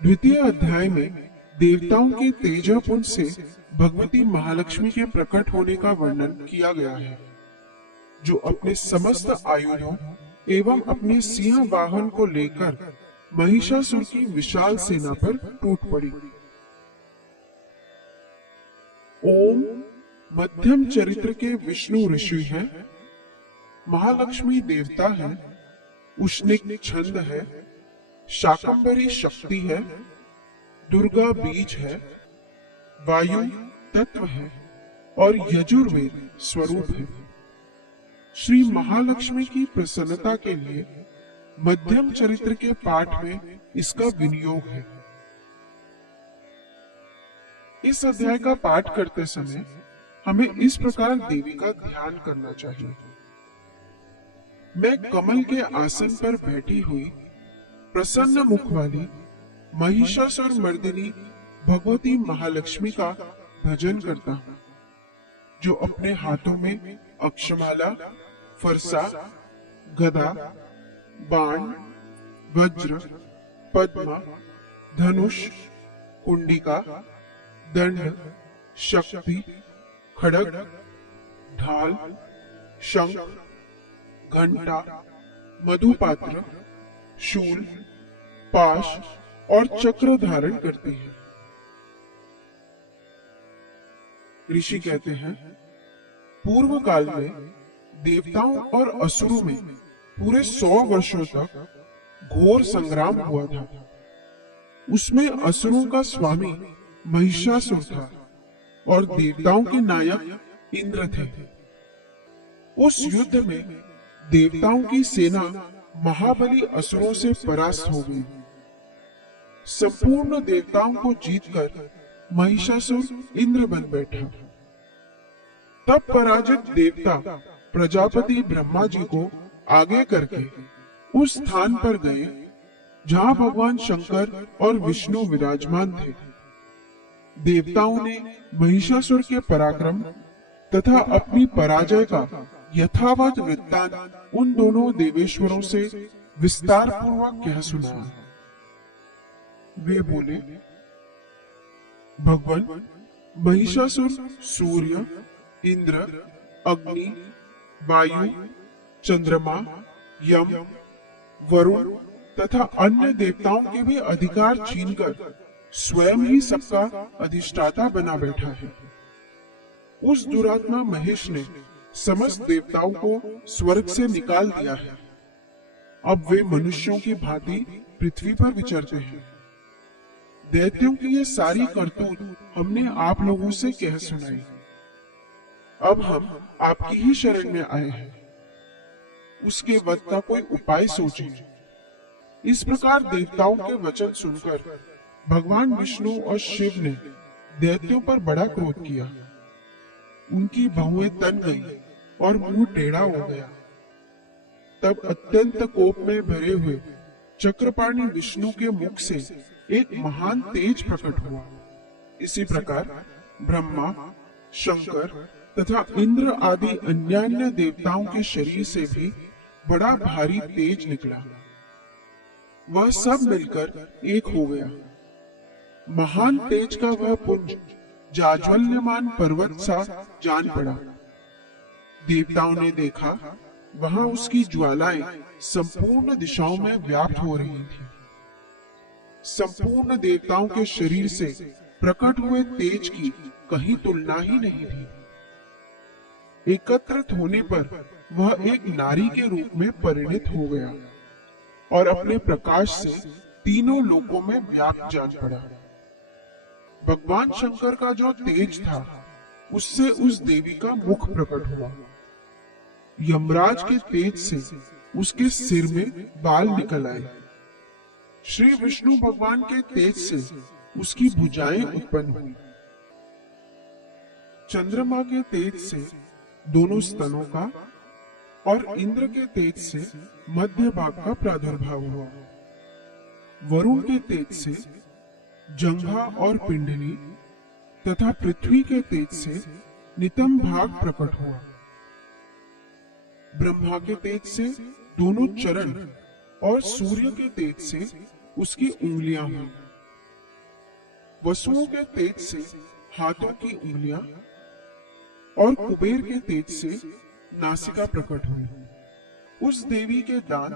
द्वितीय अध्याय में देवताओं के तेजपुंज से भगवती महालक्ष्मी के प्रकट होने का वर्णन किया गया है, जो अपने समस्त आयुधों एवं अपने सिंह वाहन को लेकर महिषासुर की विशाल सेना पर टूट पड़ी। ओम मध्यम चरित्र के विष्णु ऋषि हैं, महालक्ष्मी देवता है, उष्णिक छंद है, शाकंभरी शक्ति है, दुर्गा बीज है, वायु तत्व है और यजुर्वेद स्वरूप है। श्री महालक्ष्मी की प्रसन्नता के लिए मध्यम चरित्र के पाठ में इसका विनियोग है। इस अध्याय का पाठ करते समय हमें इस प्रकार देवी का ध्यान करना चाहिए। मैं कमल के आसन पर बैठी हुई प्रसन्न मुख वाली महिषासुर मर्दिनी भगवती महालक्ष्मी का भजन करता हूँ, जो अपने हाथों में अक्षमाला, फरसा, गदा, बाण, वज्र, पद्म, धनुष, कुंडिका, दंड, शक्ति, खड्ग, ढाल, शंख, घंटा, मधुपात्र, शूल, पाश और चक्र धारण करती है। ऋषि कहते हैं, पूर्व काल में देवताओं और असुरों में पूरे 100 वर्षों तक घोर संग्राम हुआ था। उसमें असुरों का स्वामी महिषासुर था और देवताओं के नायक इंद्र थे। उस युद्ध में देवताओं की सेना महाबली असुरों से परास्त हो गई। संपूर्ण देवताओं को जीतकर महिषासुर इंद्र बन बैठा। तब पराजित देवता प्रजापति ब्रह्मा जी को आगे करके उस स्थान पर गए जहां भगवान शंकर और विष्णु विराजमान थे। देवताओं ने महिषासुर के पराक्रम तथा अपनी पराजय का यथावत वृत्तांत उन दोनों देवेश्वरों से विस्तार पूर्वक कह सुनाया। वे बोले, भगवान महिषासुर सूर्य, इंद्र, अग्नि, वायु, चंद्रमा, यम, वरुण तथा अन्य देवताओं के भी अधिकार छीनकर स्वयं ही सबका अधिष्ठाता बना बैठा है। उस दुरात्मा महेश ने समस्त देवताओं को स्वर्ग से निकाल दिया है। अब वे मनुष्यों की भांति पृथ्वी पर विचरते हैं। दैत्यों की ये सारी करतूत हमने आप लोगों से कह सुनाई। अब हम आपकी ही शरण में आए हैं। उसके वध का कोई उपाय सोचिए। इस प्रकार देवताओं के वचन सुनकर भगवान विष्णु और शिव ने दैत्यों पर बड़ा क्रोध किया। उनकी बहुएं तन गई और मुंह टेढ़ा हो गया। तब अत्यंत कोप में भरे हुए चक्रपाणी विष्णु के मुख से एक महान तेज प्रकट हुआ। इसी प्रकार ब्रह्मा, शंकर तथा इंद्र आदि अन्यान्य देवताओं के शरीर से भी बड़ा भारी तेज निकला। वह सब मिलकर एक हो गया। महान तेज का वह पुंज जाज्वल्यमान पर्वत सा जान पड़ा। देवताओं ने देखा, वहां उसकी ज्वालाएं संपूर्ण दिशाओं में व्याप्त हो रही थी। संपूर्ण देवताओं के शरीर से प्रकट हुए तेज की कहीं तुलना ही नहीं थी। एकत्रित होने पर वह एक नारी के रूप में परिणित हो गया और अपने प्रकाश से तीनों लोकों में व्याप्त जान पड़ा। भगवान शंकर का जो तेज था, उससे उस देवी का मुख प्रकट हुआ। यमराज के तेज से उसके सिर में बाल निकल आए। श्री विष्णु भगवान के तेज से उसकी भुजाएं उत्पन्न हुई। चंद्रमा के तेज से दोनों स्तनों का और इंद्र के तेज से मध्य भाग का प्रादुर्भाव हुआ। वरुण के तेज से जंघा और पिंडली तथा पृथ्वी के तेज से नितंब भाग प्रकट हुआ। ब्रह्मा के तेज से दोनों चरण और सूर्य के तेज से उसकी उंगलियां हुई। वसुओं के तेज से हाथों की उंगलियां और कुबेर के तेज से नासिका प्रकट हुई। उस देवी के दांत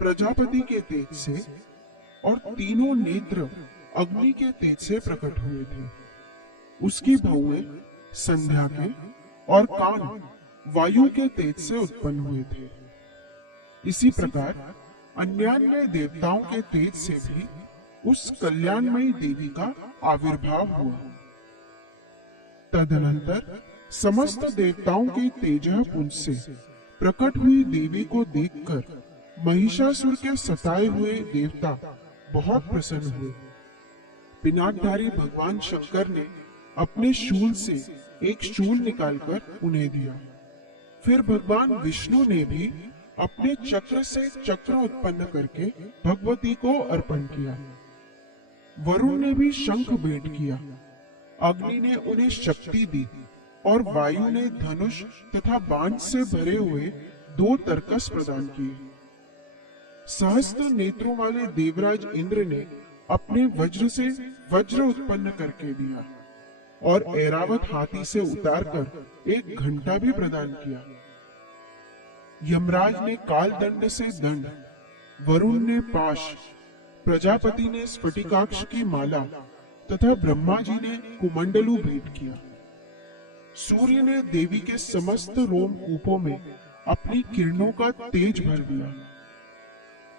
प्रजापति के तेज से और तीनों नेत्र अग्नि के तेज से प्रकट हुए थे। उसकी भौएं संध्या के और कान वायु के तेज से उत्पन्न हुए थे। इसी प्रकार अन्यान्य देवताओं के तेज से भी उस कल्याणमयी देवी का आविर्भाव हुआ। तदनंतर समस्त देवताओं के तेजः पुंज से प्रकट हुई देवी को देखकर महिषासुर के सताए हुए देवता बहुत प्रसन्न हुए। पिनाकधारी भगवान शंकर ने अपने शूल से एक शूल निकालकर उन्हें दिया। फिर भगवान विष्णु ने भी अपने चक्र से चक्र उत्पन्न करके भगवती को अर्पण किया। वरुण ने भी शंख भेंट किया। अग्नि ने उन्हें शक्ति दी और वायु ने धनुष तथा बाण से भरे हुए 2 तरकस प्रदान किए। सहस्त्र नेत्रों वाले देवराज इंद्र ने अपने वज्र से वज्र उत्पन्न करके दिया और ऐरावत हाथी से उतारकर एक घंटा भी प्रदान किया। यमराज ने काल दंड से दंड, वरुण ने पाश, प्रजापति ने स्फटिकाक्ष की माला तथा ब्रह्मा जी ने कुमंडलू भेंट किया। सूर्य ने देवी के समस्त रोम कूपों में अपनी किरणों का तेज भर दिया।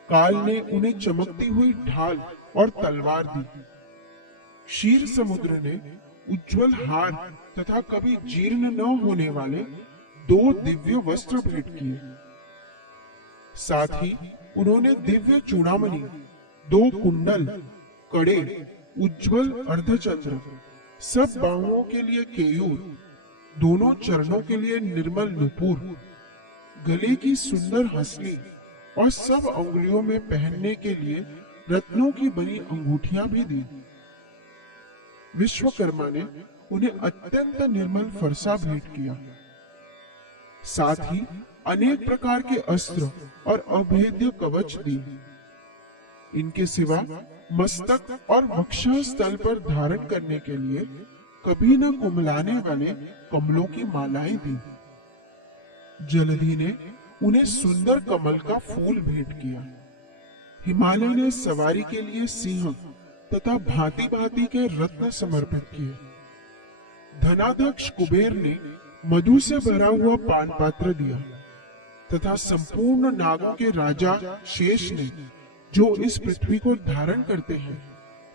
काल ने उन्हें चमकती हुई ढाल और तलवार दी। क्षीर समुद्र ने उज्जवल हार तथा कभी जीर्ण न होने वाले 2 दिव्य वस्त्र भेंट किए। साथ ही उन्होंने दिव्य चूड़ामणि, 2 कुंडल, कड़े, उज्जवल अर्धचंद्र, सब बाहुओं के लिए केयूर, दोनों चरणों के लिए निर्मल नुपुर, गले की सुंदर हंसली और सब अंगुलियों में पहनने के लिए रत्नों की बनी अंगूठियां भी दी। विश्वकर्मा ने उन्हें अत्यंत निर्मल फरसा भेंट किया। साथ ही अनेक प्रकार के अस्त्र और अभेद्य कवच दी। इनके सिवा मस्तक और वक्षस्थल पर धारण करने के लिए कभी न कुमलाने वाले कमलों की मालाएं दी। जलधि ने उन्हें सुंदर कमल का फूल भेंट किया। हिमालय ने सवारी के लिए सिंह तथा भांति भांति के रत्न समर्पित किए। धनाध्यक्ष कुबेर ने मधु से भरा हुआ पान पात्र दिया तथा संपूर्ण नागों के राजा शेष ने, जो इस पृथ्वी को धारण करते हैं,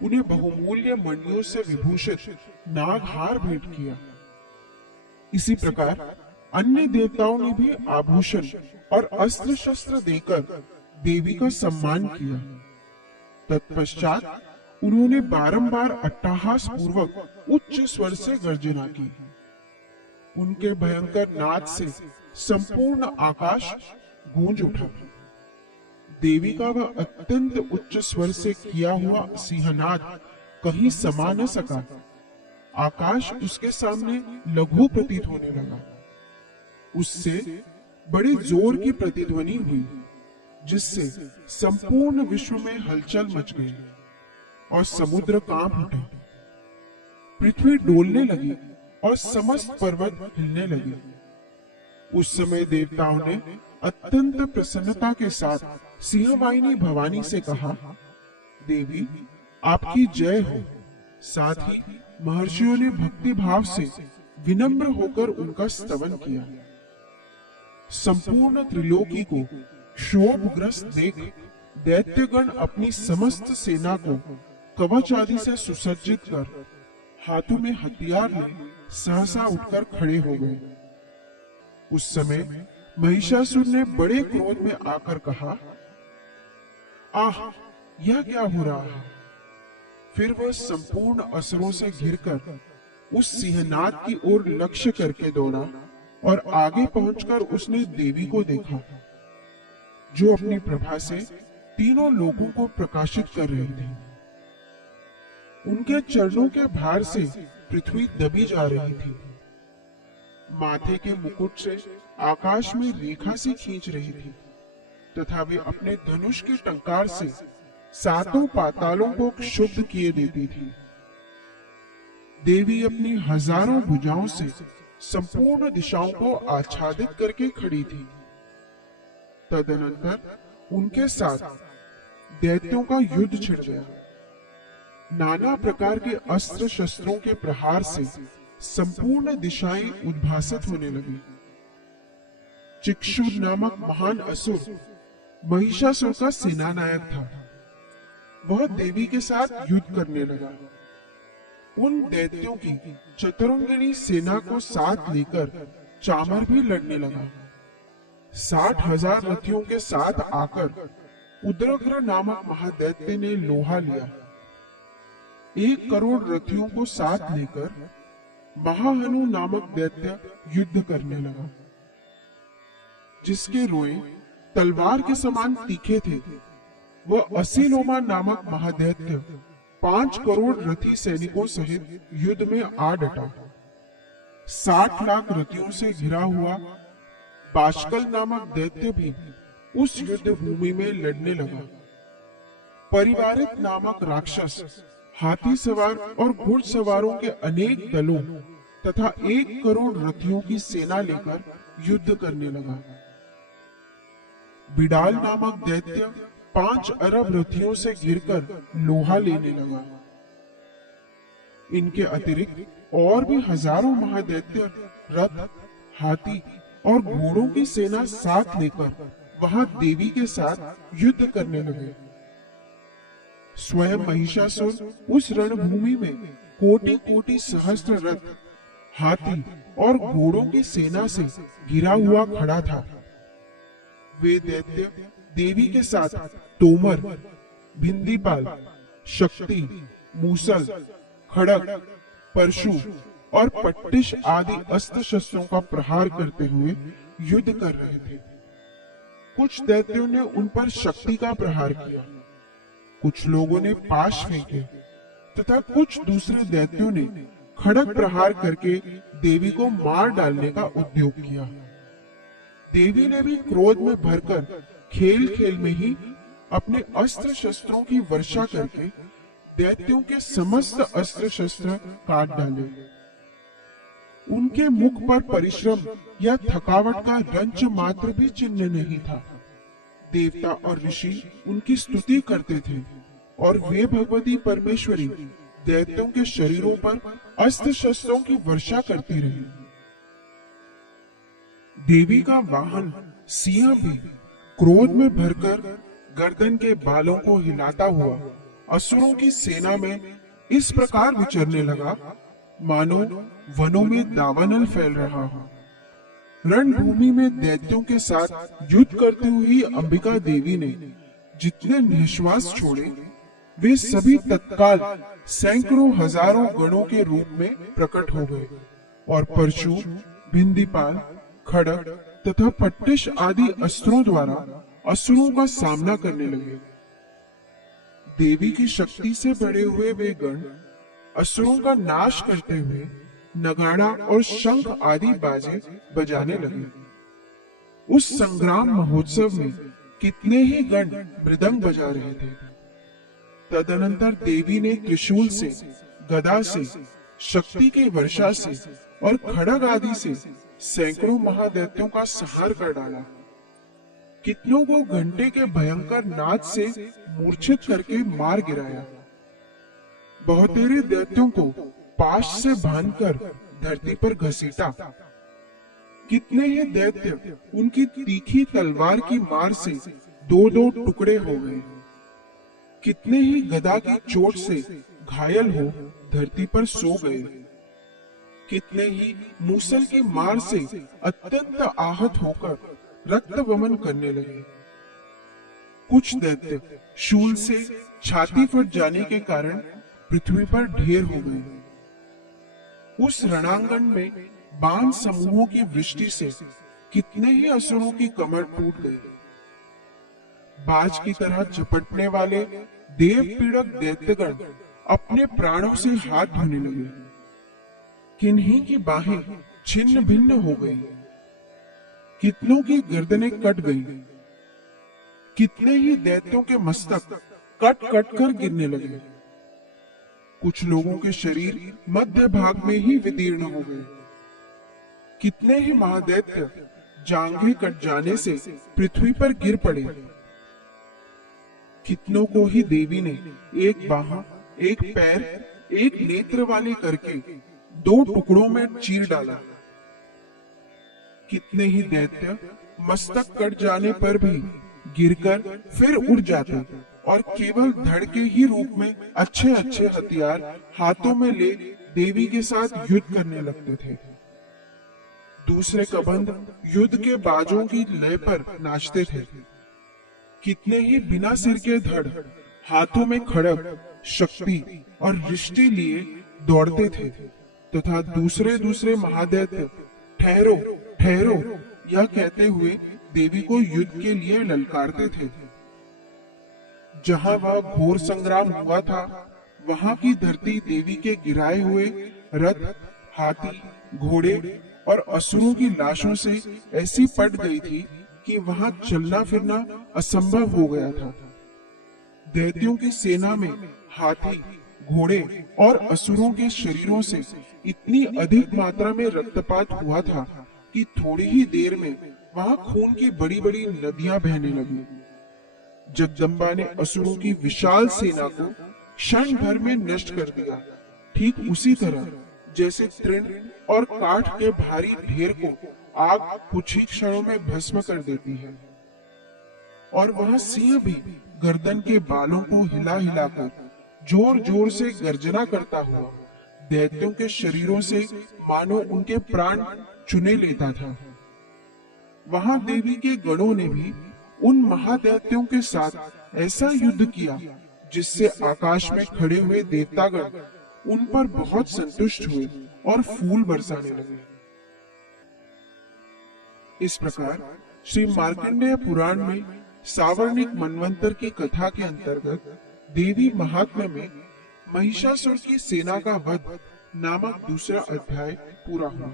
उन्हें बहुमूल्य मणियों से विभूषित नागहार भेंट किया। इसी प्रकार अन्य देवताओं ने भी आभूषण और अस्त्र शस्त्र देकर देवी का सम्मान किया। तत्पश्चात उन्होंने बारंबार अट्टहास पूर्वक उच्च स्वर से गर्जना की। उनके भयंकर नाद से संपूर्ण आकाश गूंज उठा। देवी का वह अत्यंत उच्च स्वर से किया हुआ सिंहनाद कहीं समा न सका। आकाश उसके सामने लघु प्रतीत होने लगा। उससे बड़े जोर की प्रतिध्वनि हुई, जिससे संपूर्ण विश्व में हलचल मच गई और समुद्र कांप उठे। पृथ्वी डोलने लगी और समस्त पर्वत हिलने लगे। उस समय देवताओं ने अत्यंत प्रसन्नता के साथ सिंहवाहिनी भवानी से कहा, देवी आपकी जय हो। साथ ही महर्षियों ने भक्ति भाव से विनम्र होकर उनका स्तवन किया। संपूर्ण त्रिलोकी को क्षोभग्रस्त देख दैत्यगण अपनी समस्त सेना को कवच आदि से सुसज्जित कर हाथों में हथियार ले सहसा उठकर खड़े हो गए। उस समय महिषासुर ने बड़े क्रोध में आकर कहा, आह, यह क्या हो रहा है? फिर वह संपूर्ण असुरों से घिरकर उस सिंहनाद की ओर लक्ष्य करके दौड़ा और आगे पहुंचकर उसने देवी को देखा, जो अपनी प्रभा से तीनों लोगों को प्रकाशित कर रही थी। उनके चरणों के भार से पृथ्वी दबी जा रही थी। माथे के मुकुट से आकाश में रेखा सी खींच रही थी तथा वे अपने धनुष के टंकार से सातों पातालों को क्षुब्ध किए देती थी। देवी अपनी हजारों भुजाओं से संपूर्ण दिशाओं को आच्छादित करके खड़ी थी। तदनंतर उनके साथ दैत्यों का युद्ध छिड़ गया। नाना प्रकार के अस्त्र शस्त्रों के प्रहार से संपूर्ण दिशाएं उद्भासित होने लगी। चिक्षुर नामक महान असुर महिषासुर का सेनानायक था। वह देवी के साथ युद्ध करने लगा। उन दैत्यों की चतुरंगिणी सेना को साथ लेकर चामर भी लड़ने लगा। 60,000 रथियों के साथ आकर उद्रग्र नामक महादैत्य ने लोहा लिया। 1 करोड़ रथियों को साथ लेकर महाहनु नामक दैत्य युद्ध करने लगा, जिसके रोए तलवार के समान तीखे थे। वह असीलोमा नामक महादैत्य 5 करोड़ रथी सैनिकों सहित युद्ध में आ डटा। 60 लाख रथियों से घिरा हुआ बाशकल नामक दैत्य भी उस युद्ध भूमि में लड़ने लगा। परिवारित नामक राक्षस हाथी सवार और घुड़सवारों के अनेक दलों तथा 1 करोड़ रथियों की सेना लेकर युद्ध करने लगा। बिडाल नामक दैत्य 5 अरब रथियों से घिरकर लोहा लेने लगा। इनके अतिरिक्त और भी हजारों महादैत्य रथ, हाथी और घोड़ों की सेना साथ लेकर वहां देवी के साथ युद्ध करने लगे। स्वयं महिषासुर उस रणभूमि में कोटि कोटि सहस्त्र रथ, हाथी और घोड़ों की सेना से घिरा हुआ खड़ा था। वे दैत्य देवी के साथ तोमर, भिंदीपाल, शक्ति, मूसल, खड़ग, परशु और पट्टिश आदि अस्त्र शस्त्रों का प्रहार करते हुए युद्ध कर रहे थे। कुछ दैत्यों ने उन पर शक्ति का प्रहार किया, कुछ लोगों ने पाश फेंके तथा कुछ दूसरे दैत्यों ने खड़ग प्रहार करके देवी को मार डालने का उद्योग किया। देवी ने भी क्रोध में भरकर खेल खेल में ही अपने अस्त्र शस्त्रों की वर्षा करके दैत्यों के समस्त अस्त्र शस्त्र काट डाले। उनके मुख पर परिश्रम या थकावट का रंच मात्र भी चिन्ह नहीं था। देवता और ऋषि उनकी स्तुति करते थे और वे भगवती परमेश्वरी दैत्यों के शरीरों पर अस्त्र शस्त्रों की वर्षा करती रही। देवी का वाहन सिंह भी क्रोध में भरकर गर्दन के बालों को हिलाता हुआ असुरों की सेना में इस प्रकार विचरने लगा मानो वनों में दावानल फैल रहा हो। रणभूमि में दैत्यों के साथ युद्ध करती हुई अंबिका देवी ने जितने निश्वास छोड़े वे सभी तत्काल सैकड़ों हजारों गणों के रूप में प्रकट हो गए और परशु, भिंदीपाल, खड़ग तथा पट्टिश आदि अस्त्रों द्वारा असुरों का सामना करने लगे। देवी की शक्ति से बढ़े हुए वे गण असुरों का नाश करते हुए नगाड़ा और शंख आदि बाजे बजाने लगे। उस संग्राम महोत्सव में कितने ही गण मृदंग बजा रहे थे। तदनंतर देवी ने त्रिशूल से, गदा से, शक्ति की वर्षा से और खड़ग आदि से सैकड़ों महादैत्यों का संहार कर डाला। कितनों को घंटे के भयंकर नाद से मूर्छित करके मार गिराया। बहुतेरे दैत्यों को पाश से बांधकर धरती पर घसीटा। कितने ही दैत्य उनकी तीखी तलवार की मार से 2-2 टुकड़े हो गए। कितने ही गदा की चोट से घायल हो धरती पर सो गए। कितने ही मूसल की मार से अत्यंत आहत होकर रक्त वमन करने लगे। कुछ दैत्य शूल से छाती फट जाने के कारण पृथ्वी पर ढेर हो गए। उस रणांगण में बाण समूहों की वृष्टि से कितने ही असुरों की कमर टूट गई। बाज की तरह झपटने वाले देव पीड़क दैत्यगण अपने प्राणों से हाथ धोने लगे। किन्हीं की बाहें छिन्न भिन्न हो गई। कितनों की गर्दनें कट गई। कितने ही दैत्यों के मस्तक कट कट कर गिरने लगे। कुछ लोगों के शरीर मध्य भाग में ही विदीर्ण हो गए। कितने ही महादैत्य जांघें कट जाने से पृथ्वी पर गिर पड़े। कितनों को ही देवी ने एक बाह, एक पैर, एक नेत्र वाले करके 2 टुकड़ों में चीर डाला। कितने ही दैत्य मस्तक कट जाने पर भी गिरकर फिर उड़ जाते और केवल धड़ के ही रूप में अच्छे अच्छे हथियार हाथों में ले देवी के साथ युद्ध करने लगते थे। दूसरे कबंध युद्ध के बाजों की लय पर नाचते थे। कितने ही बिना सिर के धड़ हाथों में खड़ग, शक्ति और रिष्टि लिए दौड़ते थे तथा दूसरे दूसरे महादैत्य ठहरो ठहरो यह कहते हुए देवी को युद्ध के लिए ललकारते थे। जहां वह घोर संग्राम हुआ था वहां की धरती देवी के गिराए हुए रथ, हाथी, घोड़े और असुरों की लाशों से ऐसी पट गई थी कि वहां चलना फिरना असंभव हो गया था। दैत्यों की सेना में हाथी, घोड़े और असुरों के शरीरों से इतनी अधिक मात्रा में रक्तपात हुआ था कि थोड़ी ही देर में वहां खून की बड़ी बड़ी नदियां बहने लगी। जगदम्बा ने असुरों की विशाल सेना को क्षण भर में नष्ट कर दिया, ठीक उसी तरह जैसे तृण और काठ के भारी ढेर को आग कुछ ही क्षणों में भस्म कर देती है। और वह सिंह भी गर्दन के बालों को हिला हिलाकर जोर जोर से गर्जना करता हुआ दैत्यों के शरीरों से मानो उनके प्राण चुने लेता था। वहां देवी के गणों ने भी उन महादैत्यों के साथ ऐसा युद्ध किया जिससे आकाश में खड़े हुए देवतागण उन पर बहुत संतुष्ट हुए और फूल बरसाने लगे। इस प्रकार श्री मार्कंडेय पुराण में सावर्णिक मनवंतर की कथा के अंतर्गत देवी महात्म्य में महिषासुर की सेना का वध नामक दूसरा अध्याय पूरा हुआ।